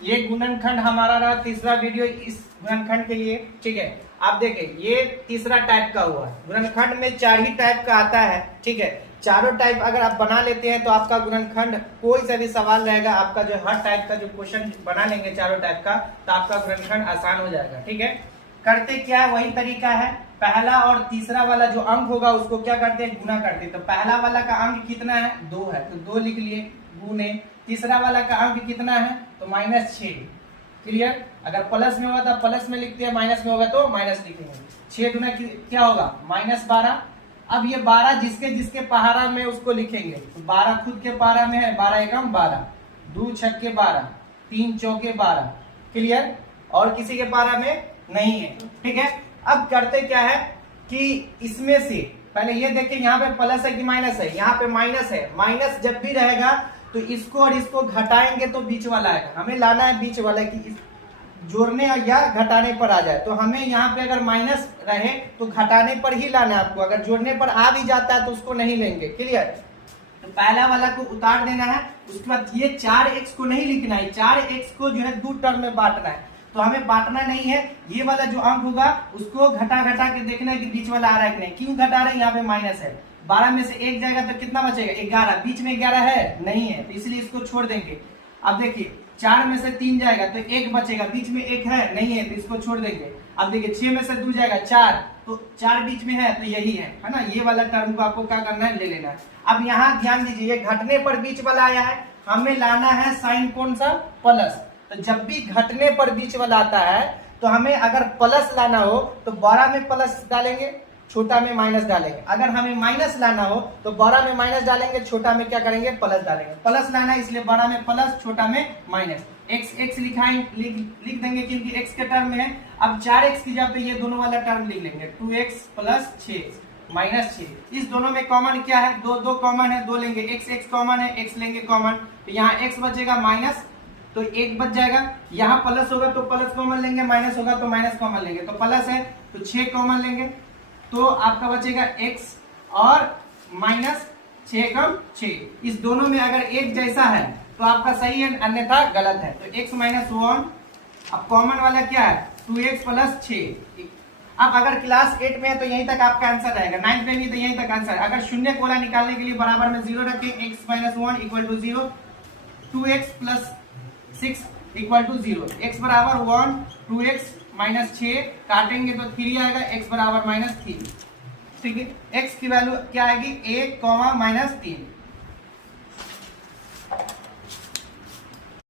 ये गुणनखंड हमारा रहा तीसरा वीडियो इस गुणनखंड के लिए। ठीक है, आप देखें ये तीसरा टाइप का हुआ। गुणनखंड में 4 ही टाइप का आता है। ठीक है, चारों टाइप अगर आप बना लेते हैं तो आपका गुणनखंड कोई सा भी सवाल रहेगा, आपका जो हर टाइप का जो क्वेश्चन बना लेंगे चारों टाइप का, तो आपका गुणनखंड आसान हो जाएगा। ठीक है, करते क्या है वही तरीका है। पहला और तीसरा वाला जो अंक होगा उसको क्या करते हैं, गुना करते हैं। तो पहला वाला का अंक कितना है, 2 है, तो 2 लिख लिए गुने। तीसरा वाला का अंक कितना है, तो -6। क्लियर। अगर प्लस में होगा तो प्लस में लिखते हैं, माइनस में होगा तो माइनस लिखेंगे। 6 गुना क्या होगा, -12। अब ये 12 जिसके जिसके पहाड़ा में उसको लिखेंगे। तो 12 खुद के पहाड़ा में है, 12 एकम 12, 2 छक्के 12, 3 चौके 12। क्लियर। और किसी के पहाड़ा में नहीं है। ठीक है, अब करते क्या है कि इसमें से पहले ये देखिए यहाँ पे प्लस है कि माइनस है, यहाँ पे माइनस है। माइनस जब भी रहेगा तो इसको और इसको घटाएंगे तो बीच वाला आएगा। हमें लाना है बीच वाला कि जोड़ने या घटाने पर आ जाए। तो हमें यहाँ पे अगर माइनस रहे तो घटाने पर ही लाना है आपको, अगर जोड़ने पर आ भी जाता है तो उसको नहीं लेंगे। क्लियर। तो पहला वाला को उतार देना है। उसके बाद ये 4x को नहीं लिखना है, 4x को जो है 2 टर्म में बांटना है। तो हमें बांटना नहीं है, ये वाला जो अंक होगा उसको घटा घटा के देखना है कि बीच वाला आ रहा है कि नहीं। क्यों घटा रहे हैं, यहाँ पे माइनस है। 12 में से 1 जाएगा तो कितना बचेगा, 11। बीच में 11 है नहीं है, तो इसलिए इसको छोड़ देंगे। अब देखिए 4 में से 3 जाएगा तो 1 बचेगा, बीच में 1 है नहीं है, तो इसको छोड़ देंगे। अब देखिए 6 में से 2 जाएगा 4, तो 4 बीच में है तो यही है ना। ये वाला टर्म को आपको क्या करना है, ले लेना है। अब यहाँ ध्यान दीजिए, घटने पर बीच वाला आया है, हमें लाना है साइन कौन सा, प्लस। तो जब भी घटने पर बीच वाला आता है तो हमें अगर प्लस लाना हो तो 12 में प्लस डालेंगे, छोटा में माइनस डालेंगे। अगर हमें माइनस लाना हो तो 12 में माइनस डालेंगे, छोटा में क्या करेंगे, प्लस डालेंगे। प्लस लाना है इसलिए 12 में प्लस, छोटा में माइनस। x लिख देंगे क्योंकि x के टर्म में है। अब 4x की जगह पे ये दोनों वाला टर्म लिख लेंगे, 2x प्लस 6 माइनस 6। इस दोनों में कॉमन क्या है, दो कॉमन है, 2 लेंगे। x कॉमन है, x लेंगे कॉमन, तो यहाँ x बचेगा माइनस, तो 1 बच जाएगा। यहाँ प्लस होगा तो प्लस कॉमन लेंगे, माइनस होगा तो माइनस कॉमन लेंगे। तो प्लस है तो 6 कॉमन लेंगे, तो आपका बचेगा x और माइनस 6 कम 6। इस दोनों में अगर एक जैसा है तो आपका सही है, अन्यथा गलत है। तो x माइनस 1। अब कॉमन वाला क्या है, 2x प्लस 6। अब अगर क्लास 8 में है तो यहीं तक आपका आंसर रहेगा, 9th में भी तो यहीं तक आंसर। अगर शून्य कोला निकालने के लिए बराबर में 0 रखें, x minus 1 equal to 0, 2x plus 6 equal to 0। x बराबर 1, 2x माइनस 6 काटेंगे तो 3 आएगा, x बराबर -3। ठीक है, x की वैल्यू क्या आएगी, 1, -3।